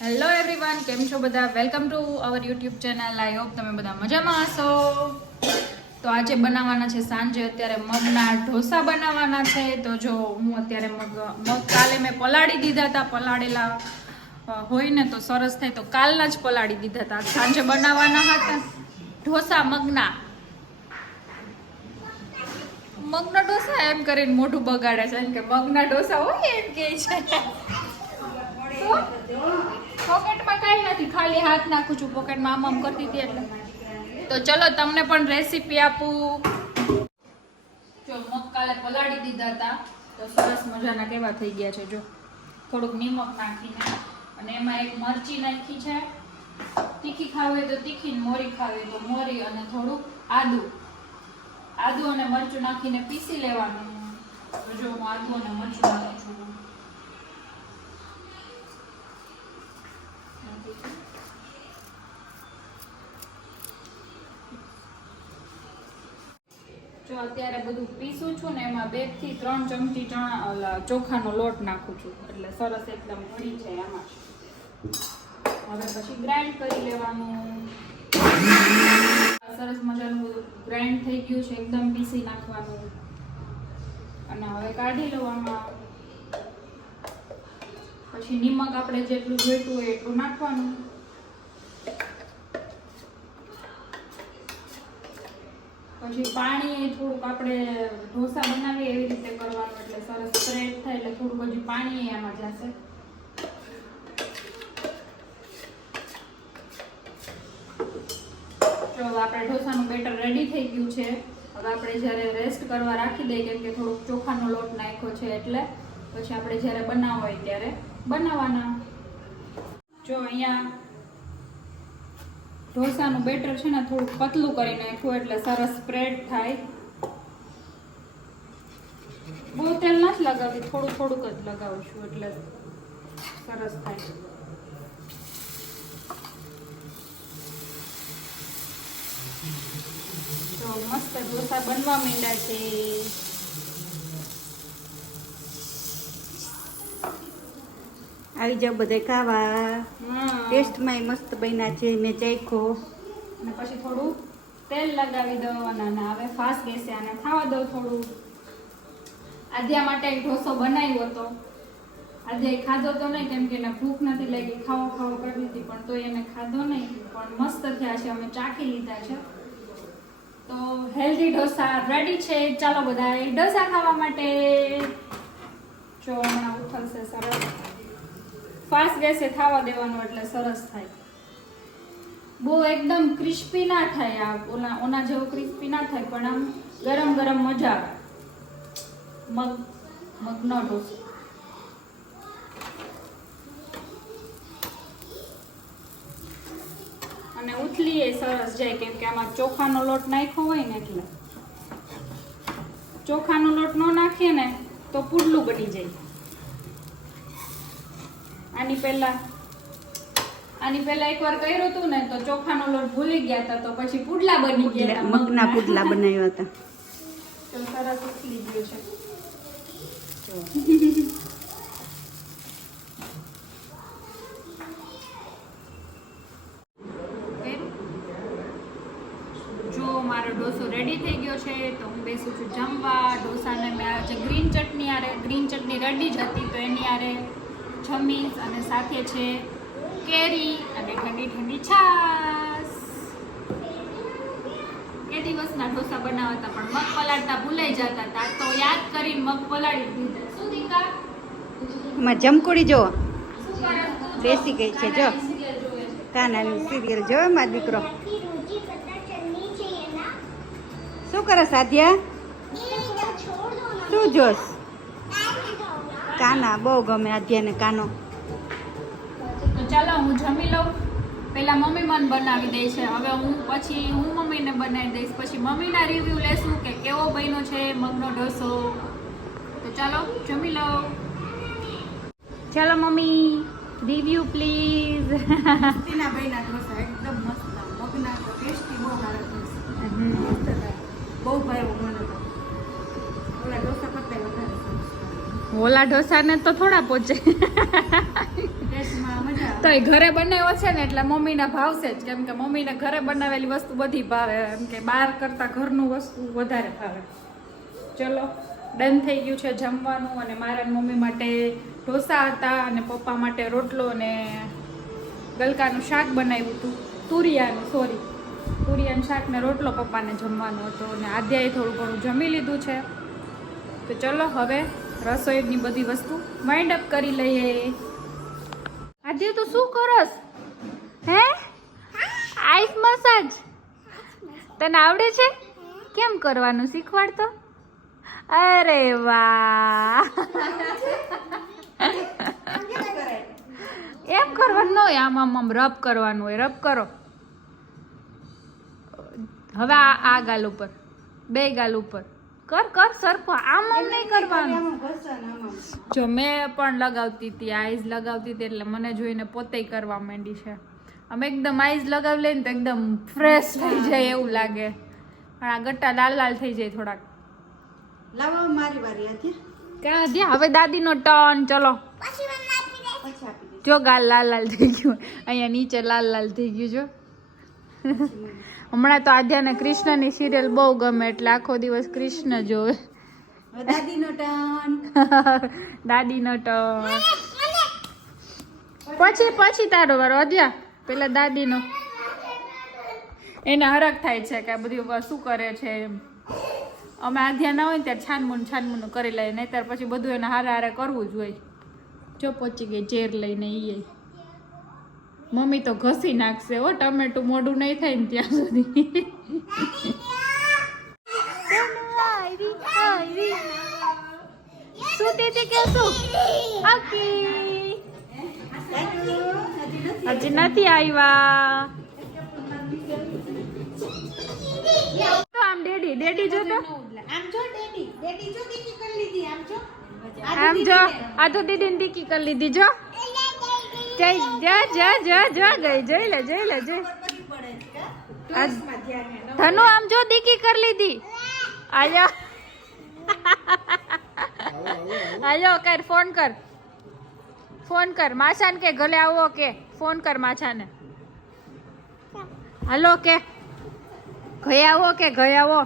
Hello everyone કેમ છો બધા? Welcome to our YouTube channel I hope તમે બધા મજામાં હશો. તો આજે બનાવવાના છે સાંજે. અત્યારે મગના ઢોસા બનાવવાના છે. તો જો હું અત્યારે મગ મગ કાલે મેં પલાળી દીધા હતા, પલાળેલા હોય ને તો સરસ થાય તો કાલના જ પલાળી દીધા હતા. સાંજે બનાવવાના હતા ઢોસા મગના. મગના ઢોસા એમ કરીને મોઢું બગાડે છે. એમ કે મગના ઢોસા હોય એમ કે છે તો પોકેટમાં કાંઈ નથી ખાલી હાથ નાખું છું પોકેટમાં આમ આમ કરતી હતી એટલે. તો ચલો, તમને પણ રેસીપી આપું. જો, મગ કાલે પલાળી દીધા હતા. તો સરસ મજાના કેવા થઈ ગયા છે, જો. થોડુંક નિમક નાખીને અને એમાં એક મરચી નાખી છે. તીખી ખાવી તો તીખી મોરી ખાવી તો મોરી અને થોડુંક આદુ. આદુ અને મરચું નાખીને પીસી લેવાનું. જો, હું આદુ અને મરચું નાખું છું. જો અત્યારે બધું પીસું છું ને એમાં બેથી ત્રણ ચમચી ચણા ચોખાનો લોટ નાખું છું. એટલે સરસ એકદમ ભળી જાય આમાં હવે પછી ગ્રાઇન્ડ કરી લેવાનું. સરસ મજાનું ગ્રાઇન્ડ થઈ ગયું છે, એકદમ પીસી નાખવાનું. અને હવે કાઢી લેવામાં. પછી નિમક આપણે જેટલું જોઈતું હોય એટલું નાખવાનું. પછી પાણી થોડુંક આપણે ઢોસા બનાવીએ એવી રીતે કરવાનું એટલે સરસ સ્પ્રેડ થાય એટલે થોડુંક હજી પાણી એમાં જશે. તો આપણે ઢોસાનું બેટર રેડી થઈ ગયું છે. હવે આપણે જ્યારે રેસ્ટ કરવા રાખી દઈએ, કેમ કે થોડુંક ચોખાનો લોટ નાખ્યો છે એટલે, પછી આપણે જ્યારે બનાવવા હોય ત્યારે બનાવવાના. જો અહીંયા ઢોસાનું બેટર છે ને, થોડુંક પતલું કરી નાખ્યું એટલે સરસ સ્પ્રેડ થાય. બહુ તેલ નથી લગાવતી, થોડું થોડુંક જ લગાવું છું એટલે સરસ થાય. તો મસ્ત ઢોસા બનવા માંડ્યા છે. આવી જાવ બધે ખાવા. ટેસ્ટમાં મસ્ત બન્યા છે મેં ચાખ્યો. અને પછી થોડું તેલ લગાવી દઉં અને હવે ફાસ્ટ ગેસે આને ખાવા દઉં થોડું. આદ્યા માટે ઢોસો બનાવ્યો હતો. આજે ખાધો તો નહીં કેમ કે એને ભૂખ નથી લાગી ખાવો ખાવો કરતી હતી પણ તોય એને ખાધો નહીં. પણ મસ્ત થયા છે અમે ચાખી લીધા છે. તો હેલ્ધી ઢોસા રેડી છે. ચાલો બધા ઢોસા ખાવા માટે. જો હમણાં ઉથલશે સરસ. ફાસ્ટ ગેસે થવા દેવાનું એટલે સરસ થાય. બહુ એકદમ ક્રિસ્પી ના થાય આ ઓના ઓના જેવો ક્રિસ્પી ના થાય, પણ આમ ગરમ ગરમ મજા આવે. મગ, મગનો ઢોસો. અને ઉથલી એ સરસ જાય, કેમ કે આમાં ચોખાનો લોટ નાખ્યો હોય ને એટલે. ચોખાનો લોટ ન નાખીએ ને તો પુડલું બની જાય. આની પહેલા આની પહેલા એકવાર કર્યું હતું ને તો ચોખાનો લોટ ભૂલી ગયા હતા તો પછી પુડલા બની ગયા મગના પુડલા બનાવ્યા હતા. તો સરસ ઉથલી ગયું છે. જો મારો ડોસો રેડી થઈ ગયો છે તો હું બેસું છું જમવા. ઢોસાને મેં આજે ગ્રીન ચટણી આરે ગ્રીન ચટણી રેડી જ હતી તો એની આરે જમીશ અને સાથે છે કેરી અને ઠંડી ઠંડી છાશ. એ દિવસના ઢોસા બનાવતા પણ મગ પલાળતા ભૂલાઈ જતા હતા. તો યાદ કરીને મગ પલાળી દીધા. શું દીકા? જમકુડી જો કરે? બેસી ગઈ છે, જો. કાનાની સિરિયલ જો મારો દીકરો. શું કરે સાધ્યા? શું જોશ? કાના બહુ ગમે આધ્યાને કાનો. તો ચાલો હું જમી લઉં. પેલા મમ્મી મને બનાવી દે છે. હવે હું પછી હું મમ્મીને બનાવી દઈશ. પછી મમ્મીના રિવ્યુ લેશું કે કેવો બન્યો છે મગનો ઢોસો. તો ચાલો જમી લઉં. ચાલો મમ્મી રિવ્યુ પ્લીઝ તીના ભાઈના ઢોસા એકદમ મસ્ત મગના તો ટેસ્ટી બહુ સારા બહુ ભાઈ મને તો ઓલા ઢોસા કરતા વધારે સરસ. ઓલા ઢોસાને તો થોડા પહોંચે તો એ ઘરે બનાવ્યો છે ને એટલે મમ્મીને ભાવશે જ. કેમ કે મમ્મીને ઘરે બનાવેલી વસ્તુ બધી ભાવે. એમ કે બહાર કરતા ઘરનું વસ્તુ વધારે ભાવે. ચલો ડન થઈ ગયું છે જમવાનું અને મારા મમ્મી માટે ઢોસા હતા અને પપ્પા માટે રોટલો ને ગલકાનું શાક બનાવ્યું હતું. તુરિયાનું સોરી તુરિયાનું શાક ને રોટલો પપ્પાને જમવાનો હતો અને આદ્યાએ થોડું ઘણું જમી લીધું છે. તો ચલો હવે રસોઈની બધી વસ્તુ વાઇન્ડ અપ કરી લઈએ. આજે તો શું કરસ? હે? Ice massage? તને આવડે છે? કેમ કરવાનું શીખવાડ તો અરે વાહ! એમ કરવાનું ન હોય, આમ આમ આમ રબ કરવાનું હોય રબ કરો. હવે આ આ ગાલ ઉપર, બે ગાલ ઉપર. કર કર સરખો. આમ આમ નહીં કરવાનું. ને. જો મેં પણ લગાવતી હતી આઈઝ લગાવતી હતી એટલે મને જોઈને પોતે કરવા માંડી છે. અમે એકદમ આઈઝ લગાવી લઈને તો એકદમ ફ્રેશ થઈ જાય એવું લાગે. પણ આ ગટ્ટા લાલ લાલ થઈ જાય થોડાક. લાવો મારી વારી હતી ક્યાં ધ્યા હવે દાદીનો ટર્ન ચલો. પછી જો ગાલ લાલ લાલ થઈ ગયું. અહીંયા નીચે લાલ લાલ થઈ ગયું જો. હમણાં તો આધ્યાને કૃષ્ણની સિરિયલ બહુ ગમે એટલે આખો દિવસ કૃષ્ણ જોવે. દાદીનો ટર્ન દાદીનો ટર્ન પછી પછી તારો વારો અધ્યા પેલા દાદીનો. એને હરક થાય છે કે આ બધી શું કરે છે એમ. અમે આધ્યા ના હોય ને ત્યારે છાનમૂન છાનમૂન કરી લઈએ નહીં ત્યારે પછી બધું એને હારે હારે કરવું જ હોય. જો પહોંચી ગઈ ચેર લઈને ઈ મમ્મી તો ઘસી નાખશે હો ટમેટું મોઢું નહીં થાય ને ત્યાં સુધી. હજી નથી આવ્યા. આમ ડેડી ડેડી જો આમ જો ડેડી ડેડી જો દીદી કરી લીધી આમ જો. આમ જો આ તો દીદી ને ટીકી કરી લીધી જો. જઈ જા જા જા જા ગઈ જય, લે જઈ લે હે. ધનુ આમ જો દીકી કરી લીધી. આયો. આયો, કર, ફોન કર. ફોન કર, માછાને કે ગલે આવો કે? ફોન કર માછાને. હાલો કે. ગયા આવો કે ગયા આવો?